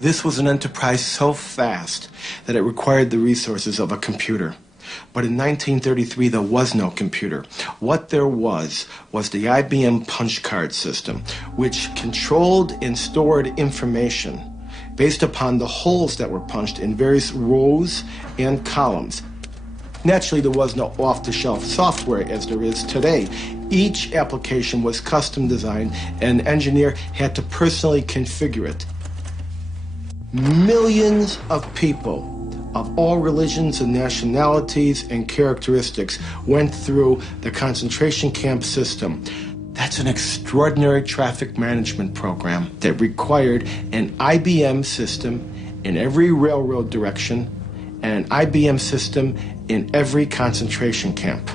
This was an enterprise so fast that it required the resources of a computer. But in 1933, there was no computer. What there was the IBM punch card system, which controlled and stored information based upon the holes that were punched in various rows and columns. Naturally, there was no off-the-shelf software as there is today. Each application was custom designed, and an engineer had to personally configure it. Millions of people of all religions and nationalities and characteristics went through the concentration camp system. That's an extraordinary traffic management program that required an IBM system in every railroad direction and an IBM system in every concentration camp.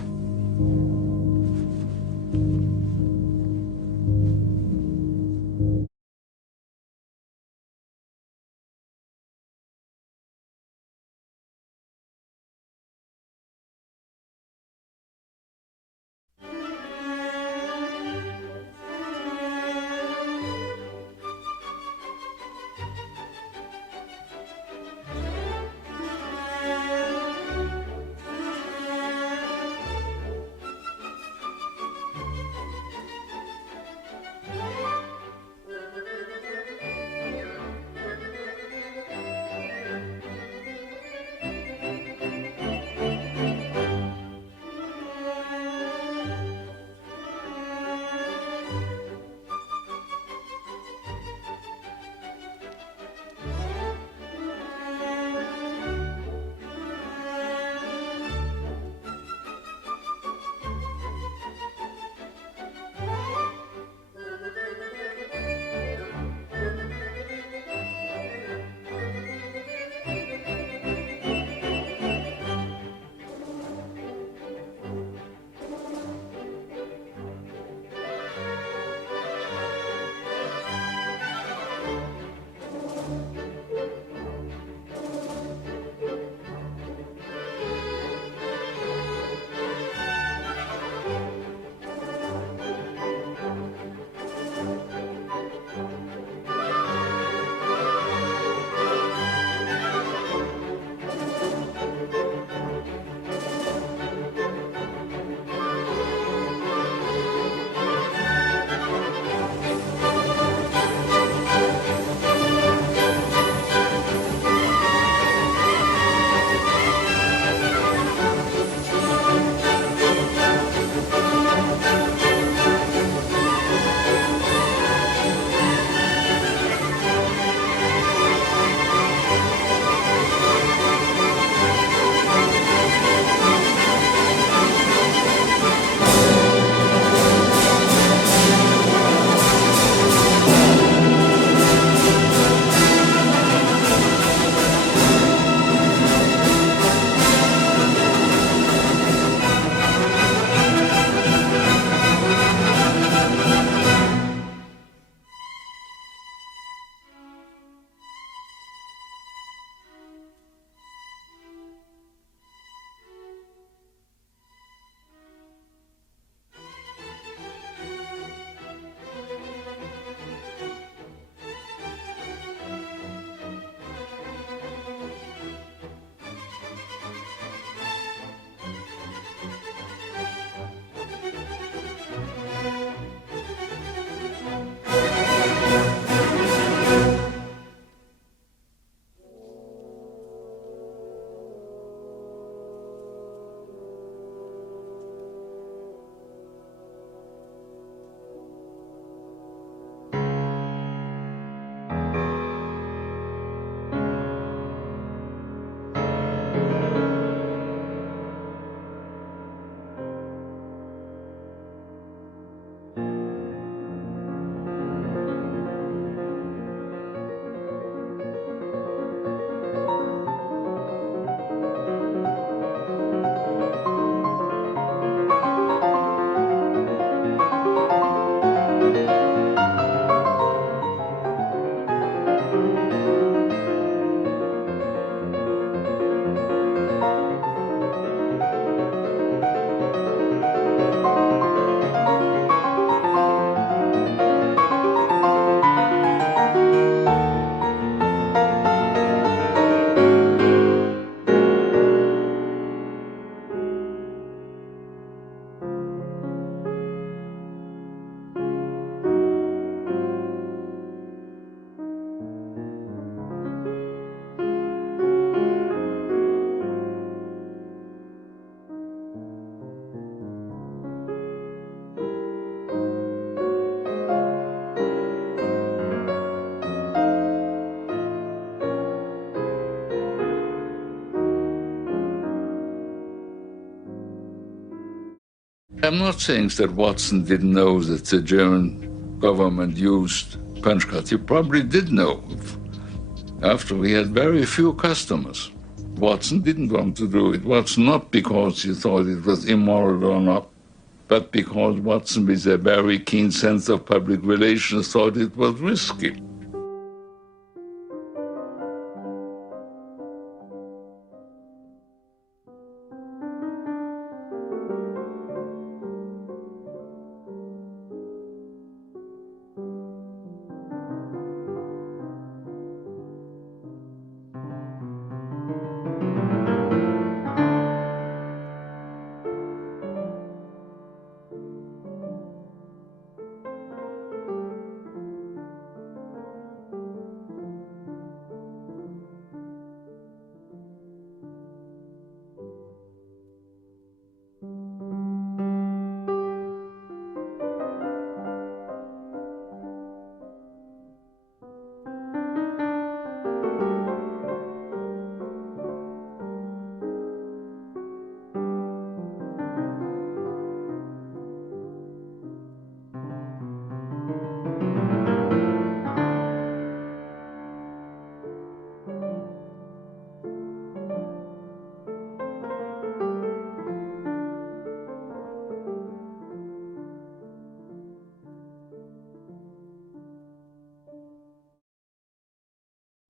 I'm not saying that Watson didn't know that the German government used punch cards. He probably did know. After we had very few customers. Watson didn't want to do it. It was not because he thought it was immoral or not, but because Watson, with a very keen sense of public relations, thought it was risky.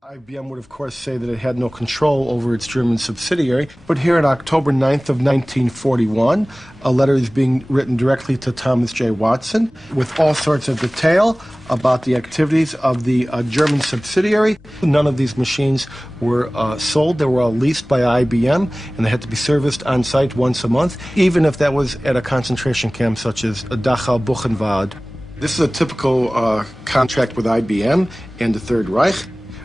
IBM would, of course, say that it had no control over its German subsidiary. But here on October 9th of 1941, a letter is being written directly to Thomas J. Watson with all sorts of detail about the activities of the German subsidiary. None of these machines were sold. They were all leased by IBM, and they had to be serviced on site once a month, even if that was at a concentration camp such as Dachau, Buchenwald. This is a typical contract with IBM and the Third Reich,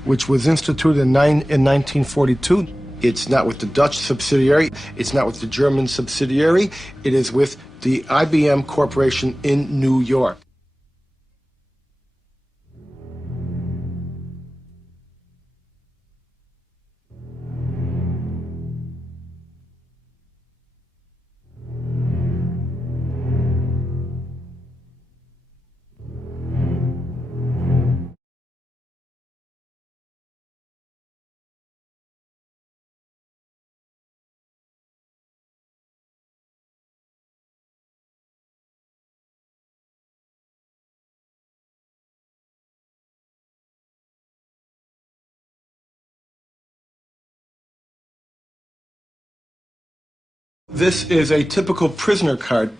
which was instituted in 1942. It's not with the Dutch subsidiary. It's not with the German subsidiary. It is with the IBM Corporation in New York. This is a typical prisoner card.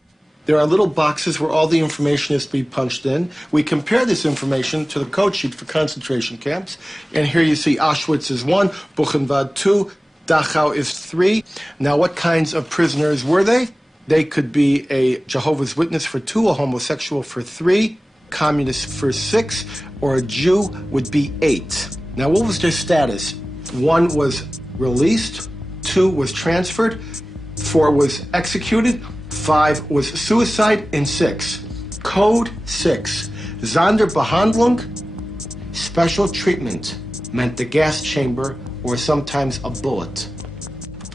There are little boxes where all the information is to be punched in. We compare this information to the code sheet for concentration camps. And here you see Auschwitz is 1, Buchenwald 2, Dachau is 3. Now, what kinds of prisoners were they? They could be a Jehovah's Witness for 2, a homosexual for 3, communist for 6, or a Jew would be 8. Now, what was their status? 1 was released, 2 was transferred, 4 was executed, 5 was suicide, and 6. Code 6. Sonderbehandlung, special treatment, meant the gas chamber or sometimes a bullet.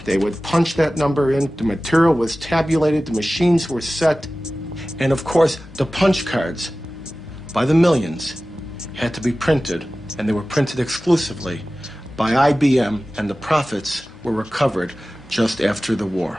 They would punch that number in, the material was tabulated, the machines were set, and of course the punch cards, by the millions, had to be printed, and they were printed exclusively by IBM, and the profits were recovered just after the war.